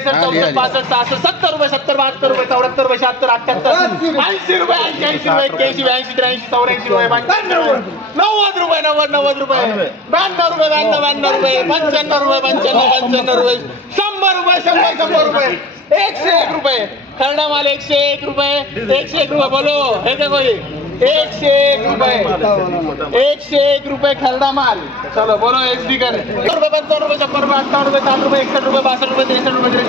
63 64 65 66 70 रुपये 70 72 रुपये 74 रुपये 76 78 80 रुपये 80 रुपये 81 82 83 84 रुपये 90 रुपये 90 रुपये 92 रुपये 92 रुपये 95 रुपये 95 रुपये 100 रुपये 100 रुपये 101 रुपये खरडा माल 101 रुपये 101 रुपये बोलो है क्या कोई 101 रुपये 101 रुपये खरडा माल चलो बोलो एसडी कर 55 रुपये 56 रुपये 58 रुपये 60 रुपये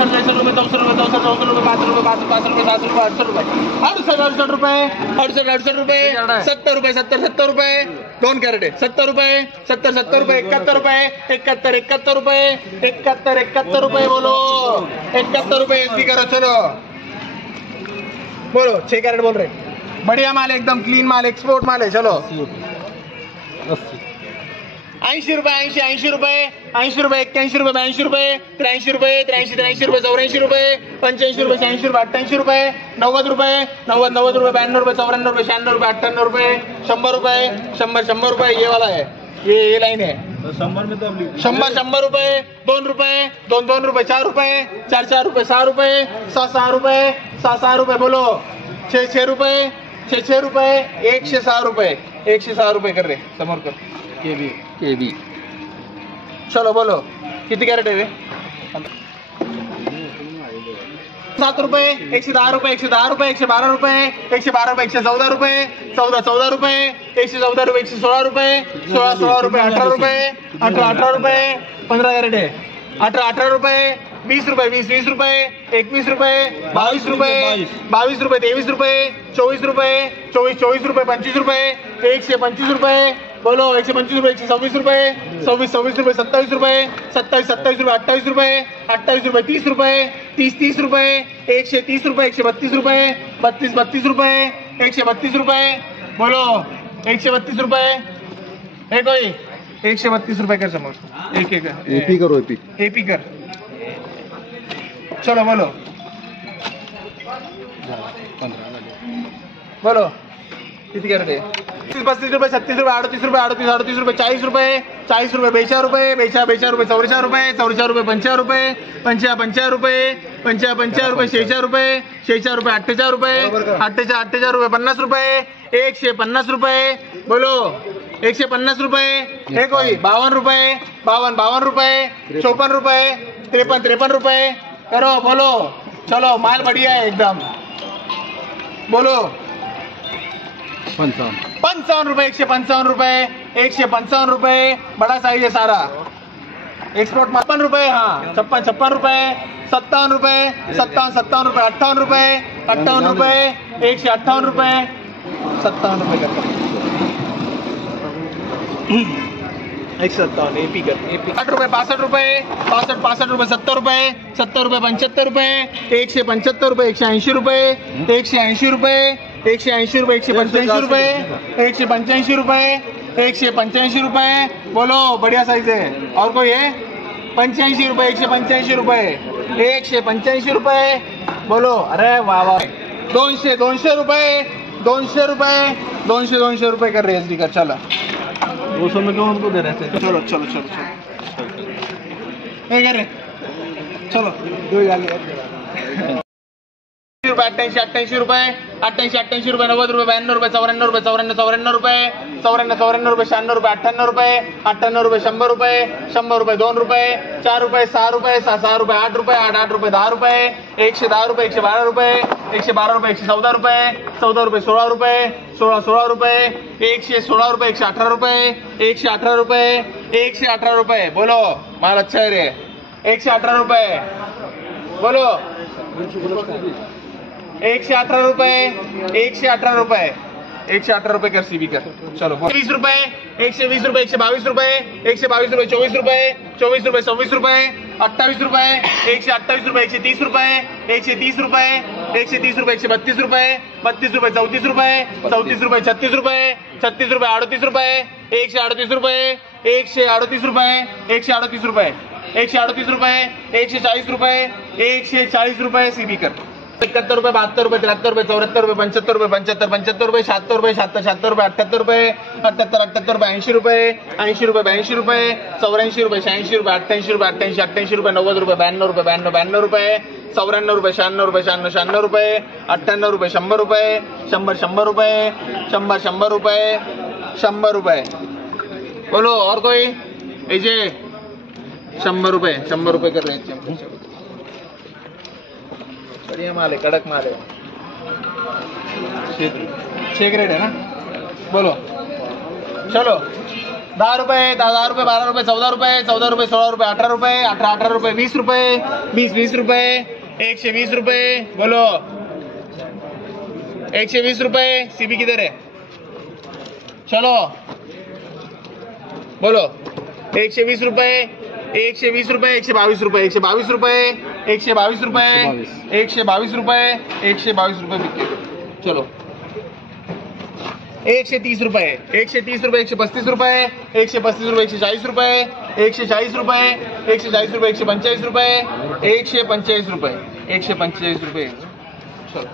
61 रुपये 62 रुपये 63 रुपये 63 रुपये 64 रुपये 64 रुपये 64 रुपये 65 रुपये 65 रुपये 68 रुपये 68 रुपये 70 रुपये 70 रुपये 2 कॅरेट 70 रुपये 70 रुपये 71 रुपये 71 रुपये 71 रुपये बोलो 71 रुपये एसडी करो चलो बोलो 6 कैरेट बोल रहे बढ़िया माल एकदम क्लीन माल एक्सपोर्ट माल है चलो 80 रुपये 80 रुपये 81 रुपये 82 रुपये 83 रुपये 83 रुपये 84 रुपये 85 रुपये 86 रुपये 88 रुपये 90 रुपये 90 रुपये 92 रुपये 94 रुपये 96 रुपये 98 रुपये 100 रुपये 100 रुपये ये वाला है ये लाइन है 100 रुपये 2 रुपये 2 रुपये 4 रुपये 4 रुपये 6 रुपये 6 रुपये 6 रुपये बोलो 6 रुपये 6 रुपये 106 रुपये 106 रुपये कर रहे समोर कर केबी चलो बोलो किती कॅरेट आहे 7 रुपये 110 रुपये 110 रुपये 112 रुपये 112 रुपये 114 रुपये 14 रुपये 114 रुपये 116 रुपये 16 रुपये 18 रुपये 18 रुपये 15 कॅरेट आहे 18 रुपये 20 रुपये 20 रुपये 21 रुपये 22 रुपये 23 रुपये 24 रुपये 24 रुपये 25 रुपये 125 रुपये बोलो 125 रुपये 126 रुपये 26 रुपये 27 रुपये 27 रुपये 28 रुपये 28 रुपये 30 रुपये 30 रुपये 130 रुपये 132 रुपये 32 रुपये 132 रुपये बोलो 132 रुपये है कोई 132 रुपये कर समोर एपी करो एपी कर चलो बोलो बोलो किती कॅरेट आहे 35 रुपये 36 रुपये 38 रुपये 38 रुपये 40 रुपये 42 रुपये 44 रुपये 44 रुपये 44 रुपये 55 रुपये 55 रुपये 56 रुपये 46 रुपये 48 रुपये 50 रुपये 50 रुपये 150 रुपये बोलो 150 रुपये है कोई 52 रुपये 52 रुपये 54 रुपये 53 रुपये करो बोलो चलो माल बढ़िया है एकदम बोलो 55 रुपये 155 रुपये 155 रुपये बड़ा साइज है सारा एक्सपोर्ट 56 रुपये हाँ 56 रुपये 57 रुपये 57 रुपये 58 रुपये 158 रुपये 57 रुपये करता 157 एपी कर 60 रुपये 62 रुपये 65 रुपये 70 रुपये 75 रुपये 175 रुपये 180 रुपये 180 रुपये 185 रुपये 185 रुपये 185 रुपये बोलो बढ़िया साइज है और कोई है 85 रुपये 185 रुपये 185 रुपये बोलो अरे वाह वाह 200 रुपये 200 रुपये कर रहे एसडी कर चलो 200 में क्यों उनको दे रहे थे चलो चलो 88 रुपये 88 रुपये 90 रुपये 92 रुपये 54 रुपये 94 रुपये 94 रुपये 96 रुपये 58 रुपये 100 रुपये 100 रुपये 2 रुपये 4 रुपये 6 रुपये 6 रुपये 8 रुपये 8 रुपये 10 रुपये 110 रुपये 112 रुपये 114 रुपये 114 रुपये 14 रुपये 16 रुपये 16 रुपये 116 रुपये 118 रुपये 118 रुपये 118 रुपये बोलो माल अच्छा है रे 118 रुपये बोलो 118 रुपये 118 रुपये 118 रुपये कर सीबी कर चलो 20 रुपये 120 रुपये 122 रुपये 122 रुपये 24 रुपये 24 रुपये 26 रुपये 28 रुपये 128 रुपये 130 रुपये 130 रुपये 130 रुपये 132 रुपये 32 रुपये 34 रुपये 34 रुपये 36 रुपये 36 रुपये 38 रुपये 138 रुपये 138 रुपये 138 रुपये 138 रुपये 140 रुपये 140 रुपये सीबी कर 71 रुपये 72 रुपये 73 रुपये 74 रुपये 75 रुपये 75 रुपये 76 रुपये 77 रुपये 78 रुपये 78 रुपये 80 रुपये 80 रुपये 82 रुपये 84 रुपये 86 रुपये 88 रुपये 88 रुपये 90 रुपये 92 रुपये 92 रुपये 94 रुपये 96 रुपये 96 रुपये 98 रुपये 100 रुपये 100 रुपये 100 रुपये 100 रुपये बोलो और कोई ऐसे 100 रुपये कर रहे हैं बढ़िया माल है कड़क माल है छह ग्रेड है ना बोलो चलो 10 रुपये 12 रुपये 14 रुपये 16 रुपये 18 रुपये 18 रुपये 20 रुपये 20 रुपये 120 रुपये बोलो 120 रुपये सीबी किधर है चलो बोलो 120 रुपये 122 रुपये 122 रुपये 122 रुपये 122 रुपये 122 रुपये 122 रुपये बिके चलो 130 रुपये 130 रुपये 135 रुपये 135 रुपये 140 रुपये 140 रुपये 140 रुपये 145 रुपये 145 रुपये 145 रुपये चलो